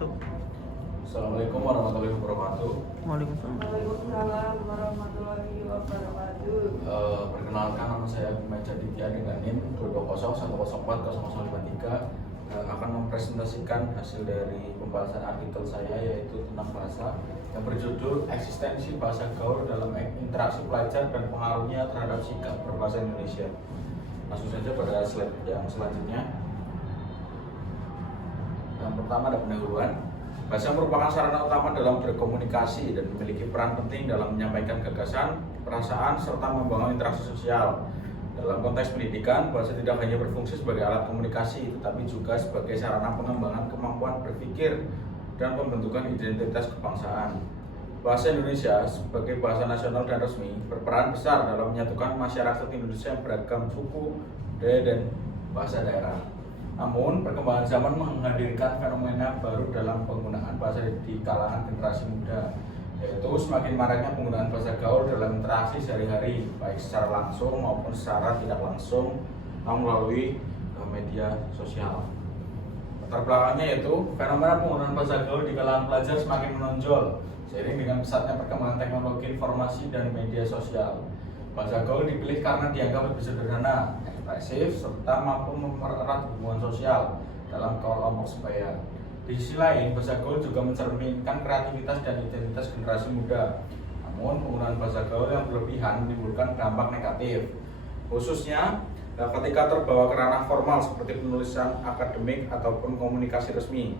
wabarakatuh. Assalamualaikum warahmatullahi wabarakatuh. Waalaikumsalam. Waalaikumsalam warahmatullahi wabarakatuh. Perkenalkan, nama saya Bima Jaditya dengan NIM 22010040053. Akan mempresentasikan hasil dari pembahasan artikel saya, yaitu tentang bahasa yang berjudul Eksistensi Bahasa Gaul dalam Interaksi Pelajar dan Pengaruhnya Terhadap Sikap Berbahasa Indonesia. Langsung saja pada slide yang selanjutnya. Yang pertama ada pendahuluan. Bahasa merupakan sarana utama dalam berkomunikasi dan memiliki peran penting dalam menyampaikan gagasan, perasaan, serta membangun interaksi sosial. Dalam konteks pendidikan, bahasa tidak hanya berfungsi sebagai alat komunikasi, tetapi juga sebagai sarana pengembangan kemampuan berpikir dan pembentukan identitas kebangsaan. Bahasa Indonesia sebagai bahasa nasional dan resmi berperan besar dalam menyatukan masyarakat Indonesia yang beragam suku, budaya, dan bahasa daerah. Namun, perkembangan zaman menghadirkan fenomena baru dalam penggunaan bahasa di kalangan generasi muda, yaitu semakin maraknya penggunaan bahasa gaul dalam interaksi sehari-hari, baik secara langsung maupun secara tidak langsung melalui media sosial. Latar belakangnya yaitu fenomena penggunaan bahasa gaul di kalangan pelajar semakin menonjol seiring dengan pesatnya perkembangan teknologi informasi dan media sosial. Bahasa gaul dipilih karena dianggap lebih sederhana, ekspresif, serta mampu mempererat hubungan sosial dalam kelompok sebaya. Di sisi lain, bahasa gaul juga mencerminkan kreativitas dan identitas generasi muda. Namun, penggunaan bahasa gaul yang berlebihan menimbulkan dampak negatif, khususnya ketika terbawa ke ranah formal seperti penulisan akademik ataupun komunikasi resmi.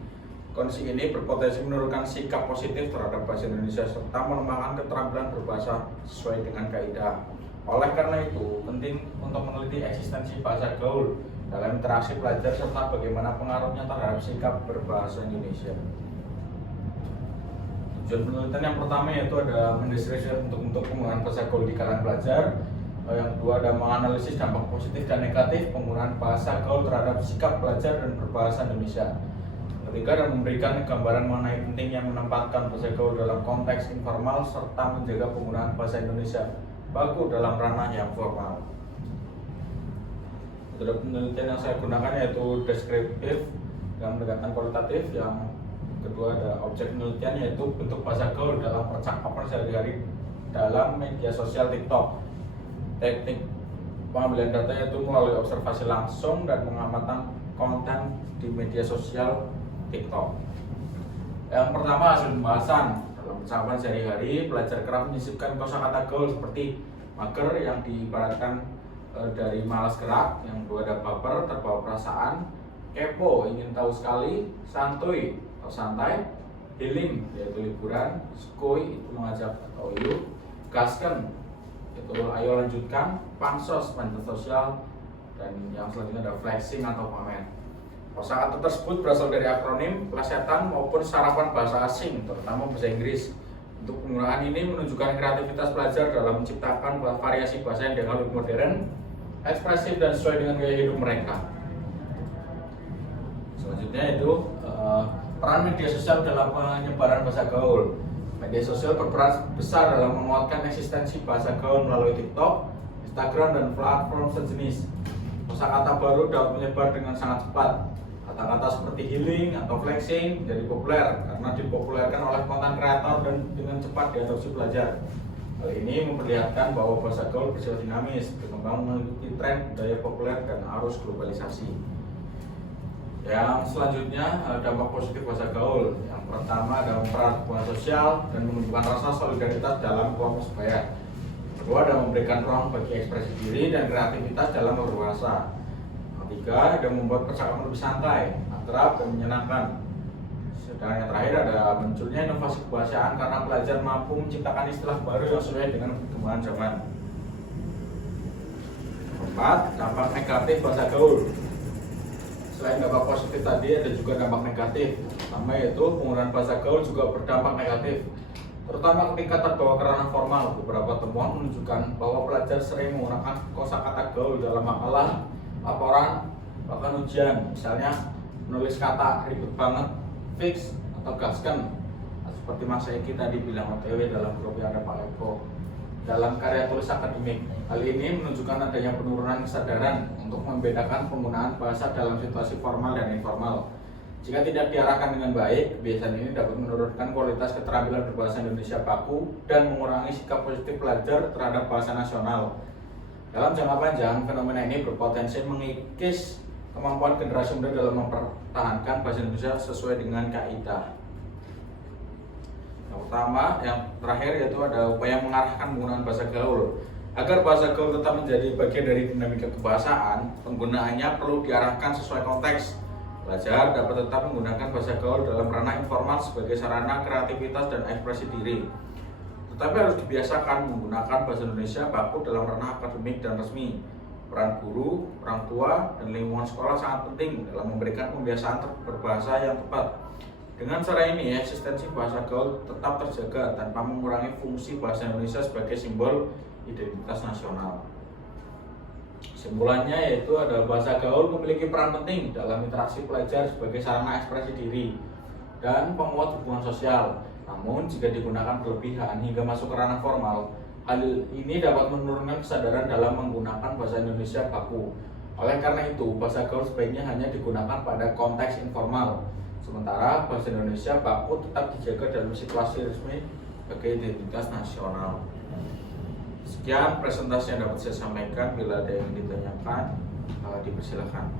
Kondisi ini berpotensi menurunkan sikap positif terhadap bahasa Indonesia serta melemahkan keterampilan berbahasa sesuai dengan kaidah. Oleh karena itu, penting untuk meneliti eksistensi bahasa gaul dalam interaksi pelajar serta bagaimana pengaruhnya terhadap sikap berbahasa Indonesia. Tujuan penelitian yang pertama yaitu ada mendeskripsikan bentuk-bentuk penggunaan bahasa gaul di kalangan pelajar. Yang kedua ada menganalisis dampak positif dan negatif penggunaan bahasa gaul terhadap sikap pelajar dan berbahasa Indonesia. Ketiga, dan memberikan gambaran mengenai pentingnya menempatkan bahasa gaul dalam konteks informal serta menjaga penggunaan bahasa Indonesia baku dalam ranah yang formal. Metode penelitian yang saya gunakan yaitu deskriptif yang mendekatkan kualitatif. Yang kedua ada objek penelitian yaitu bentuk bahasa gaul dalam percakapan sehari-hari dalam media sosial TikTok. Teknik pengambilan data yaitu melalui observasi langsung dan pengamatan konten di media sosial TikTok. Yang pertama, hasil pembahasan. Dalam percakapan sehari-hari, pelajar kerap menyisipkan kosakata gaul seperti mager yang diibaratkan dari malas gerak, yang kedua ada baper, terbawa perasaan, kepo, ingin tahu sekali, santuy atau santai, healing yaitu liburan, skuy itu mengajak atau yuk, gasken itu ayo lanjutkan, pansos panjat sosial, dan yang selanjutnya ada flexing atau pamer. Kosakata tersebut berasal dari akronim, plesetan maupun sarapan bahasa asing, terutama bahasa Inggris. Untuk penggunaan ini menunjukkan kreativitas pelajar dalam menciptakan variasi bahasa yang dianggap lebih modern, ekspresif, dan sesuai dengan gaya hidup mereka. Selanjutnya itu peran media sosial dalam penyebaran bahasa gaul. Media sosial berperan besar dalam menguatkan eksistensi bahasa gaul melalui TikTok, Instagram, dan platform sejenis. Kosakata baru dapat menyebar dengan sangat cepat. Kata-kata seperti healing atau flexing jadi populer karena dipopulerkan oleh konten kreator dan dengan cepat diadopsi pelajar. Hal ini memperlihatkan bahwa bahasa gaul bersifat dinamis, berkembang mengikuti tren budaya populer dan arus globalisasi. Yang selanjutnya dampak positif bahasa gaul. Yang pertama ada mempererat hubungan sosial dan menunjukkan rasa solidaritas dalam kelompok sebaya. Kedua ada memberikan ruang bagi ekspresi diri dan kreativitas dalam berbahasa. Ketiga, ada membuat percakapan lebih santai, akrab, dan menyenangkan. Sedangkan yang terakhir ada munculnya inovasi kebahasaan karena pelajar mampu menciptakan istilah baru yang sesuai dengan perkembangan zaman. Keempat, dampak negatif bahasa gaul. Selain dampak positif tadi, ada juga dampak negatif. Pertama yaitu penggunaan bahasa gaul juga berdampak negatif, terutama ketika terbawa ke ranah formal. Beberapa temuan menunjukkan bahwa pelajar sering menggunakan kosakata gaul dalam makalah, laporan, bahkan ujian. Misalnya menulis kata ribet banget, fix, atau gasken, seperti Mas Eki tadi bilang OTW dalam grup yang ada Pak Eko dalam karya tulis akademik. Hal ini menunjukkan adanya penurunan kesadaran untuk membedakan penggunaan bahasa dalam situasi formal dan informal. Jika tidak diarahkan dengan baik, kebiasaan ini dapat menurunkan kualitas keterampilan berbahasa Indonesia baku dan mengurangi sikap positif pelajar terhadap bahasa nasional. Dalam jangka panjang, fenomena ini berpotensi mengikis kemampuan generasi muda dalam mempertahankan bahasa Indonesia sesuai dengan kaidah. Yang terakhir yaitu ada upaya mengarahkan penggunaan bahasa gaul. Agar bahasa gaul tetap menjadi bagian dari dinamika kebahasaan, penggunaannya perlu diarahkan sesuai konteks. Pelajar dapat tetap menggunakan bahasa gaul dalam ranah informal sebagai sarana kreativitas dan ekspresi diri. Tetapi harus dibiasakan menggunakan bahasa Indonesia baku dalam ranah akademik dan resmi. Peran guru, orang tua, dan lingkungan sekolah sangat penting dalam memberikan pembiasaan berbahasa yang tepat. Dengan cara ini, eksistensi bahasa gaul tetap terjaga tanpa mengurangi fungsi bahasa Indonesia sebagai simbol identitas nasional. Kesimpulannya yaitu ada bahasa gaul memiliki peran penting dalam interaksi pelajar sebagai sarana ekspresi diri dan penguat hubungan sosial. Namun jika digunakan berlebihan hingga masuk ke ranah formal, hal ini dapat menurunkan kesadaran dalam menggunakan bahasa Indonesia baku. Oleh karena itu, bahasa gaul sebaiknya hanya digunakan pada konteks informal. Sementara bahasa Indonesia baku tetap dijaga dalam situasi resmi sebagai identitas nasional. Sekian presentasi yang dapat saya sampaikan. Bila ada yang ditanyakan, dipersilakan.